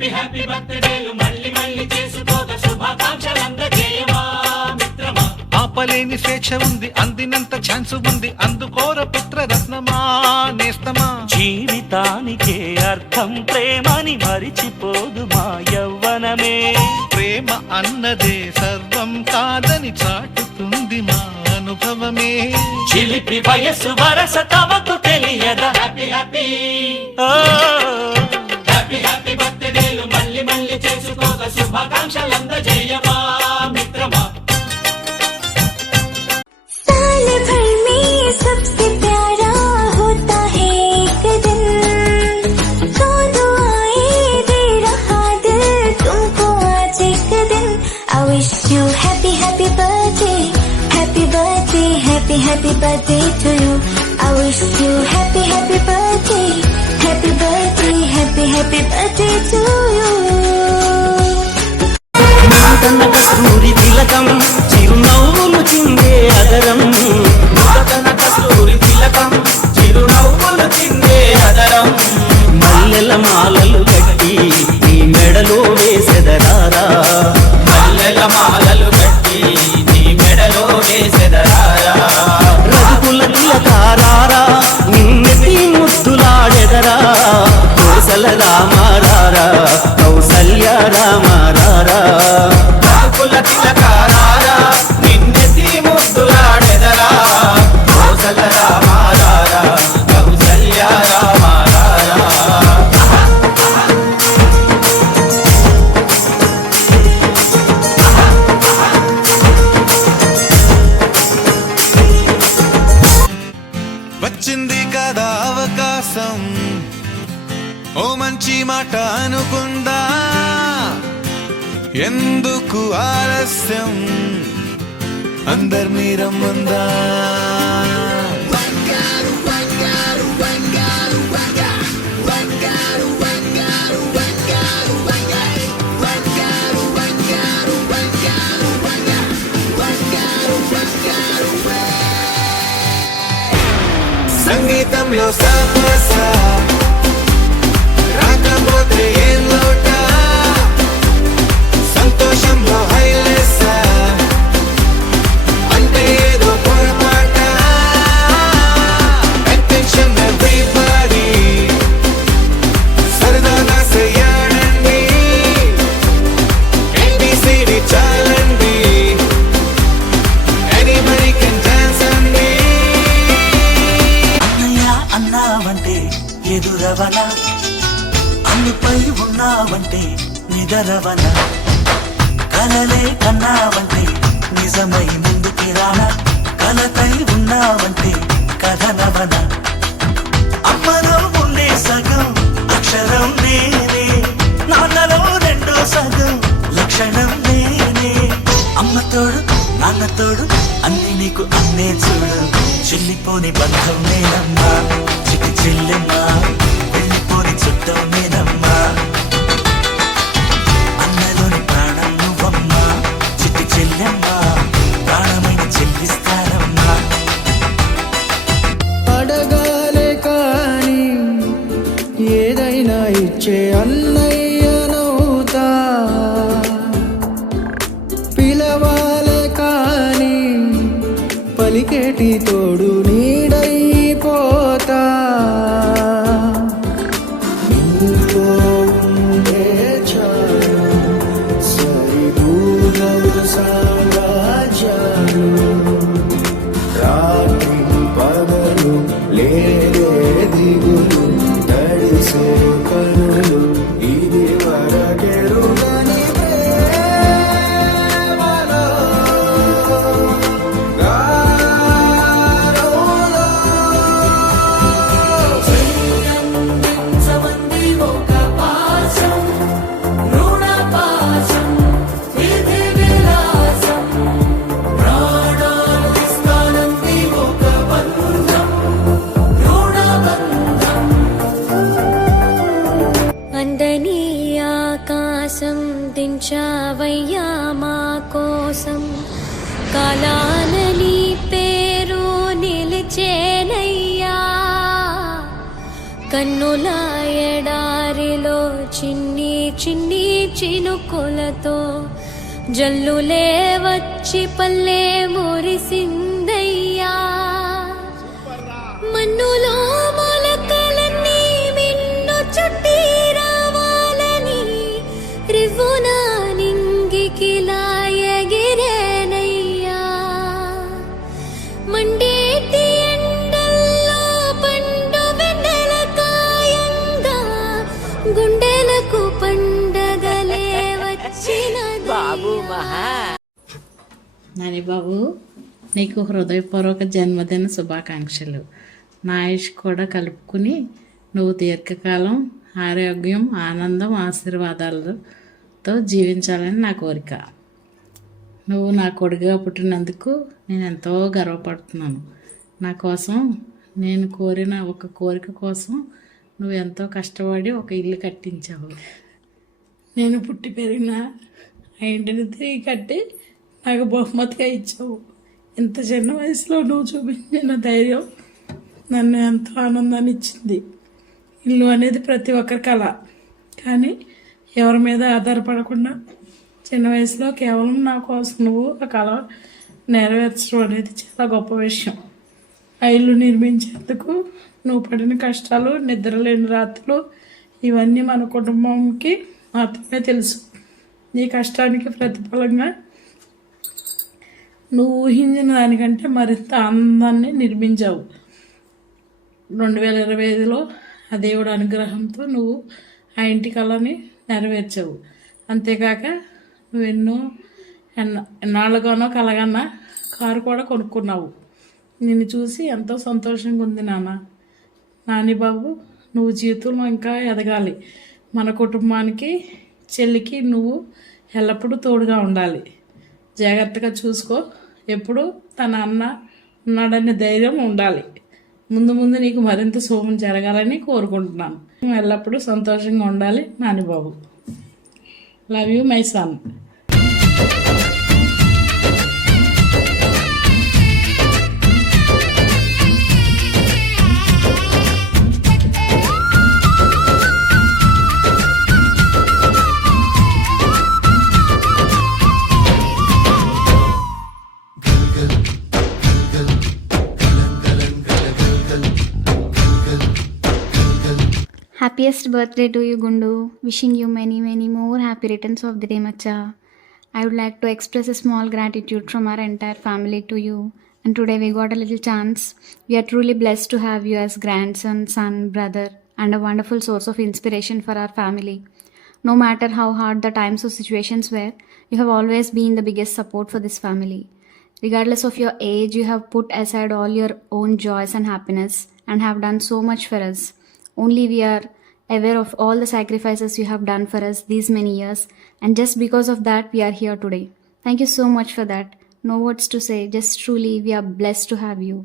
Happy happy బర్త్డేలు మళ్ళీ మళ్ళీ చేసుకోగా శుభాకాంక్షలు అందజేయవా మిత్రమా. ఆపలేని స్వేచ్ఛ ఉంది, అందినంత ఛాన్స్ ఉంది, అందుకోర పుత్ర రత్నమా నేస్తమా. జీవితానికే అర్థం ప్రేమని మరిచిపోదు మా యవ్వనమే. ప్రేమ అన్నదే సర్వం కాదని చాటుతుంది మా అనుభవమే. చిలిపి వయస్సు వరస తమకు తెలియదా. హ్యాపీ హ్యాపీ హ్యాపీ హ్యాపీ బర్త్డేలు మళ్ళీ మళ్ళీ చేసుకోగా శుభాకాంక్షలు అందజేయవా మిత్రమా. साल भर में सबसे प्यारा होता है एक दिन, तो दुआएं दे रहा दिल तुमको आज एक दिन. I wish you happy happy birthday, happy birthday, happy happy birthday to you. I wish you happy happy birthday, happy birthday, happy happy birthday to you. నూతన కస్తూరి తిలకం చిరునవ్వులు చిందే అదరం. నూతన కస్తూరి తిలకం చిరునవ్వులు చిందే అదరం. మల్లెల మాలలు కట్టి నీ మెడలో వేసెదరారా. మల్లెల మాలలు కట్టి నీ మెడలో వేసెదరారా. రఘుకుల తిలకారారా నిన్నెత్తి ముద్దులాడెదరా. కోసల రామారారా కౌసల్య రామారారా. రఘుకుల తిలకారారా నిన్నెత్తి ముద్దులాడెదరా. కోసల రామారారా కౌసల్య రామారారా. వచ్చింది కదా అవకాశం, ఓ మంచి మాట అనుకుందా. ఎందుకు ఆలస్యం, అందరినీ రమ్మందా. సంగీతంలో సమస్య రాకపోతే ఏం లోట, సంతోషంలో హైలెస్స అంటే ఏదో పొరపాట. అటెన్షన్ ఎవ్రీబడీ సరదాగా చెయ్యాలండి, ABCD చాలండి, ఎనీబడీ కెన్ డాన్స్ అండి. అన్నావంటే ఎదురవన, అందుపై ఉన్నావంటే నిదరవన. కలలే కన్నావంటే నిజమై ముందుకి రాన. కలకై ఉన్నావంటే కథనవన. అమ్మలో ఉండే సగం అక్షరం నేనే, నాన్నలో రెండో సగం లక్షణం నేనే. అమ్మతోడు నాన్నతోడు అన్ని నీకు అన్నే చూడు. చెల్లిపోని బంధం నేనమ్మా, చిటి చెల్లెమ్మా, వెళ్ళిపోని చుట్టం నేనమ్మా. అన్నలోని ప్రాణం నువ్వమ్మా, చిటి చెల్లెమ్మా, ప్రాణమైన చెల్లిస్తానమ్మా. అడగాలే కాని ఏదైనా ఇచ్చే అన్నయ్యనవుతా, పిలవాలే కాని పలికేటి తోడు నీడైపోతా. నీలో ఉండే చాలు సరిదూగవు సామ్రాజ్యాలు, రాత్రి పగలు లేదే దిగులు, తడిసే కనులు ఇది వరకెరుగని ప్రేమలో గారోలో. అందని ఆకాశం దించావయ్యా మా కోసం, కాలానని పేరు నిలిచేనయ్యా. కన్నుల ఎడారి మదిలో చిన్ని చిన్ని చినుకులతో జల్లులే వచ్చి పల్లె మురిసిందయ్యా మన్నులో మొలకలన్నీ మిన్ను చుట్టి రావాలని రివ్వున నింగికిలా ఎగిరేనయ్యా మండేటి ఎండల్లో పండు వెన్నెల కాయంగా గుండెలకు పండగలే వచ్చిన బాబు మహా నాని బాబు నీకు హృదయపూర్వక జన్మదిన శుభాకాంక్షలు. నా ఆయుష్ కూడా కలుపుకుని నువ్వు దీర్ఘకాలం ఆరోగ్యం ఆనందం ఆశీర్వాదాలతో జీవించాలని నా కోరిక. నువ్వు నా కొడుకుగా పుట్టినందుకు నేను ఎంతో గర్వపడుతున్నాను. నా కోసం నేను కోరిన ఒక కోరిక కోసం నువ్వు ఎంతో కష్టపడి ఒక ఇల్లు కట్టించావు. నేను పుట్టి పెరిగిన ఆ ఇంటిని తిరిగి కట్టి నాకు బహుమతిగా ఇచ్చావు. ఇంత చిన్న వయసులో నువ్వు చూపించిన ధైర్యం నన్ను ఎంతో ఆనందాన్ని ఇచ్చింది. ఇల్లు అనేది ప్రతి ఒక్కరి కళ, కానీ ఎవరి మీద ఆధారపడకుండా చిన్న వయసులో కేవలం నా కోసం నువ్వు ఆ కళ నెరవేర్చడం అనేది చాలా గొప్ప విషయం. ఆ ఇల్లు నిర్మించేందుకు నువ్వు పడిన కష్టాలు, నిద్రలేని రాత్రులు ఇవన్నీ మన కుటుంబంకి మాత్రమే తెలుసు. నీ కష్టానికి ప్రతిఫలంగా నువ్వు ఊహించిన దానికంటే మరింత ఆనందాన్ని నిర్మించావు. 2025లో ఆ దేవుడి అనుగ్రహంతో నువ్వు ఆ ఇంటి కళని నెరవేర్చావు. అంతేకాక నువ్వు ఎన్నాళ్ళుగానో కలగన్నా కారు కూడా కొనుక్కున్నావు. నిన్ను చూసి ఎంతో సంతోషంగా ఉంది నాని బాబు. నువ్వు జీవితంలో ఇంకా ఎదగాలి. మన కుటుంబానికి, చెల్లికి నువ్వు ఎల్లప్పుడూ తోడుగా ఉండాలి. జాగ్రత్తగా చూసుకో. ఎప్పుడు తన అన్న ఉన్నాడనే ధైర్యం ఉండాలి. ముందు ముందు నీకు మరింత శుభం జరగాలని కోరుకుంటున్నాను. ఎల్లప్పుడూ సంతోషంగా ఉండాలి Nani Babu. Love you my son. Happiest birthday to you, Gundu. Wishing you many, many more happy returns of the day, Macha. I would like to express a small gratitude from our entire family to you. And today we got a little chance. We are truly blessed to have you as grandson, son, brother, and a wonderful source of inspiration for our family. No matter how hard the times or situations were, you have always been the biggest support for this family. Regardless of your age, you have put aside all your own joys and happiness and have done so much for us. Only we are aware of all the sacrifices you have done for us these many years, and just because of that we are here today. Thank you so much for that. No words to say, just truly we are blessed to have you.